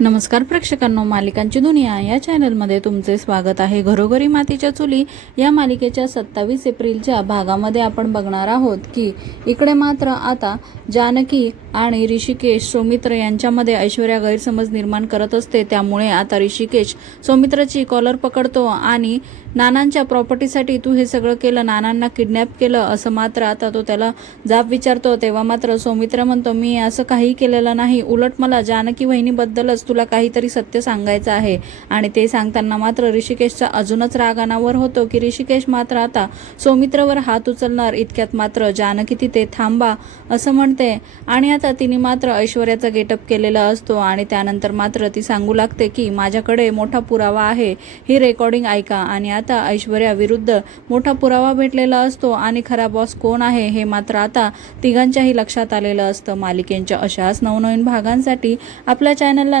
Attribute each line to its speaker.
Speaker 1: नमस्कार प्रेक्षकांनो मालिकांची दुनिया या चॅनलमध्ये तुमचे स्वागत आहे. घरोघरी मातीच्या चुली या मालिकेच्या सत्तावीस एप्रिलच्या भागामध्ये आपण बघणार आहोत की इकडे मात्र आता जानकी आणि ऋषिकेश सौमित्र यांच्यामध्ये ऐश्वर्या गैरसमज निर्माण करत असते. त्यामुळे आता ऋषिकेश सौमित्राची कॉलर पकडतो आणि नानांच्या प्रॉपर्टीसाठी तू हे सगळं केलं नानांना किडनॅप केलं असं मात्र आता तो त्याला जाब विचारतो. तेव्हा मात्र सौमित्र म्हणतो मी असं काही केलेलं नाही. उलट मला जानकी वहिनीबद्दलच तुला काहीतरी सत्य सांगायचं आहे. आणि ते सांगताना मात्र ऋषिकेशचा अजूनच राग अनावर होतो की ऋषिकेश मात्र आता सौमित्रवर हात उचलणार इतक्यात मात्र जानकी तिथे थांबा असं म्हणते. आणि आता तिने मात्र ऐश्वर्याचा गेटअप केलेला असतो आणि त्यानंतर मात्र ती सांगू लागते की माझ्याकडे मोठा पुरावा आहे. ही रेकॉर्डिंग ऐका. आणि आता ऐश्वर्या विरुद्ध मोठा पुरावा भेटलेला असतो. आणि खरा बॉस कोण आहे? हे मात्र आता तिघांच्याही लक्षात आलेलं असतं. मालिकेंच्या अशाच नवनवीन भागांसाठी आपल्या चॅनलला